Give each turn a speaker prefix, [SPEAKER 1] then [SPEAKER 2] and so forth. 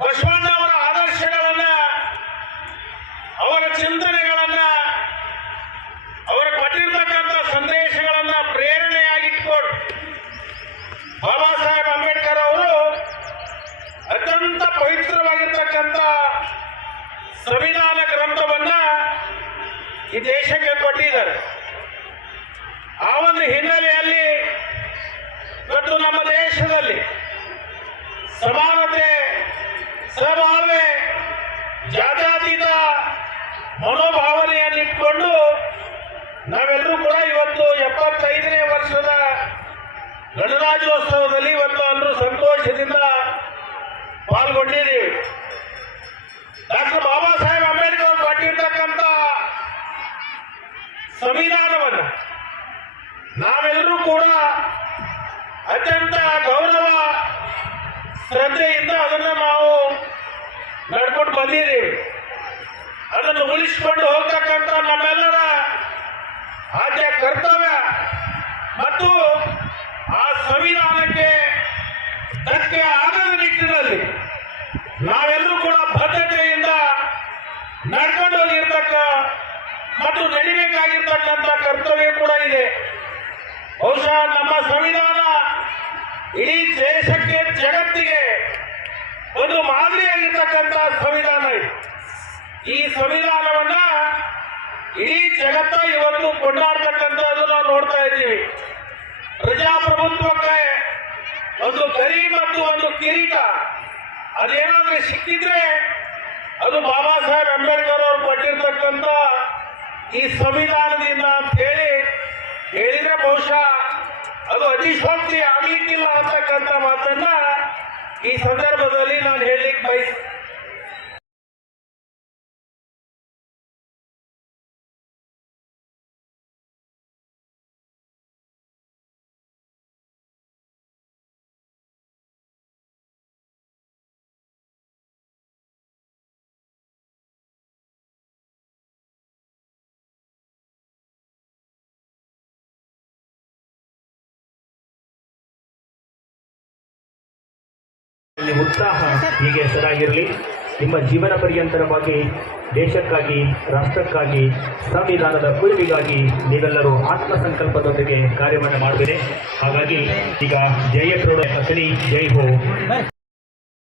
[SPEAKER 1] ಬಸವಣ್ಣವರ ಆದರ್ಶಗಳನ್ನ, ಅವರ ಚಿಂತನೆಗಳನ್ನ, ಅವರು ಕೊಟ್ಟಿರ್ತಕ್ಕಂಥ ಸಂದೇಶಗಳನ್ನ ಪ್ರೇರಣೆಯಾಗಿಟ್ಕೊಂಡು ಬಾಬಾ ಸಾಹೇಬ್ ಅಂಬೇಡ್ಕರ್ ಅವರು ಅತ್ಯಂತ ಪವಿತ್ರವಾಗಿರ್ತಕ್ಕಂಥ ಸಂವಿಧಾನ ಗ್ರಂಥವನ್ನ ಈ ದೇಶಕ್ಕೆ ಕೊಟ್ಟಿದ್ದಾರೆ. ಆ ಒಂದು ಹಿನ್ನೆಲೆಯಲ್ಲಿ ಇವತ್ತು ನಮ್ಮ ದೇಶದಲ್ಲಿ ಸಮಾನತೆ ಸಹಬಾಳ್ವೆ ಜಾತ್ಯತೀತ ಮನೋಭಾವನೆಯನ್ನಿಟ್ಕೊಂಡು ನಾವೆಲ್ಲರೂ ಕೂಡ ಇವತ್ತು ಎಪ್ಪತ್ತೈದನೇ ವರ್ಷದ ಗಣರಾಜ್ಯೋತ್ಸವದಲ್ಲಿ ಇವತ್ತು ಎಲ್ಲರೂ ಸಂತೋಷದಿಂದ ಪಾಲ್ಗೊಂಡಿದ್ದೀವಿ. ಡಾಕ್ಟರ್ ಬಾಬಾ ಸಾಹೇಬ್ ಅಂಬೇಡ್ಕರ್ ಅವರು ಕೊಟ್ಟಿರ್ತಕ್ಕಂಥ ಸಂವಿಧಾನವನ್ನು ನಾವೆಲ್ಲರೂ ಕೂಡ ಅತ್ಯಂತ ಗೌರವ, ಶ್ರದ್ಧೆಯಿಂದ ಅದನ್ನು ನಾವು ಬಂದಿದ್ದೀವಿ ಅದನ್ನು ಉಳಿಸಿಕೊಂಡು ಹೋಗ್ತಕ್ಕಂಥ ನಮ್ಮೆಲ್ಲರ ಆದ್ಯ ಕರ್ತವ್ಯ. ಮತ್ತು ಆ ಸಂವಿಧಾನಕ್ಕೆ ಧಕ್ಕೆ ಆಗದ ನಿಟ್ಟಿನಲ್ಲಿ ನಾವೆಲ್ಲರೂ ಕೂಡ ಬದ್ಧತೆಯಿಂದ ನಡ್ಕೊಂಡು ಹೋಗಿರ್ತಕ್ಕ ಮತ್ತು ನಡಿಬೇಕಾಗಿರ್ತಕ್ಕಂಥ ಕರ್ತವ್ಯ ಕೂಡ ಇದೆ. ಬಹುಶಃ ನಮ್ಮ ಸಂವಿಧಾನ ಇಡೀ ದೇಶಕ್ಕೆ, ಜಗತ್ತಿಗೆ ಒಂದು ಮಾದರಿಯಾಗಿರ್ತಕ್ಕಂಥ ಈ ಸಂವಿಧಾನವನ್ನ ಇಡೀ ಜಗತ್ತ ಇವತ್ತು ಕೊಂಡಾಡ್ತಕ್ಕಂಥದ್ದು ನಾವು ನೋಡ್ತಾ ಇದ್ದೀವಿ. ಪ್ರಜಾಪ್ರಭುತ್ವಕ್ಕೆ ಒಂದು ಗರಿ ಮತ್ತು ಒಂದು ಕಿರೀಟ. ಅದೇನಾದ್ರೆ ಸಿಕ್ಕಿದ್ರೆ ಅದು ಬಾಬಾ ಸಾಹೇಬ್ ಅಂಬೇಡ್ಕರ್ ಅವರು ಕೊಟ್ಟಿರ್ತಕ್ಕಂಥ ಈ ಸಂವಿಧಾನದಿಂದ ಅಂತ ಹೇಳಿ ಹೇಳಿದ್ರೆ ಬಹುಶಃ ಅದು ಅತಿಶೋಕ್ತಿ ಆಗ್ಲಿಕ್ಕಿಲ್ಲ ಅಂತಕ್ಕಂಥ ಮಾತನ್ನ ಈ ಸಂದರ್ಭದಲ್ಲಿ ನಾನು ಹೇಳಲಿಕ್ಕೆ ಬಯಸ್
[SPEAKER 2] ಇಲ್ಲಿ ಉತ್ಸಾಹ ಹೀಗೆ ಸದಾ ಇರಲಿ ನಿಮ್ಮ ಜೀವನ ಪರ್ಯಂತರವಾಗಿ ದೇಶಕ್ಕಾಗಿ, ರಾಷ್ಟ್ರಕ್ಕಾಗಿ, ಸಂವಿಧಾನದ ಉಳಿವಿಗಾಗಿ ನೀವೆಲ್ಲರೂ ಆತ್ಮಸಂಕಲ್ಪದೊಂದಿಗೆ ಕಾರ್ಯವನ್ನು ಮಾಡಬೇಡಿ. ಹಾಗಾಗಿ ಈಗ ಜಯ ಪ್ರೌಢ ಪತ್ನಿ ಜೈ ಹೋ.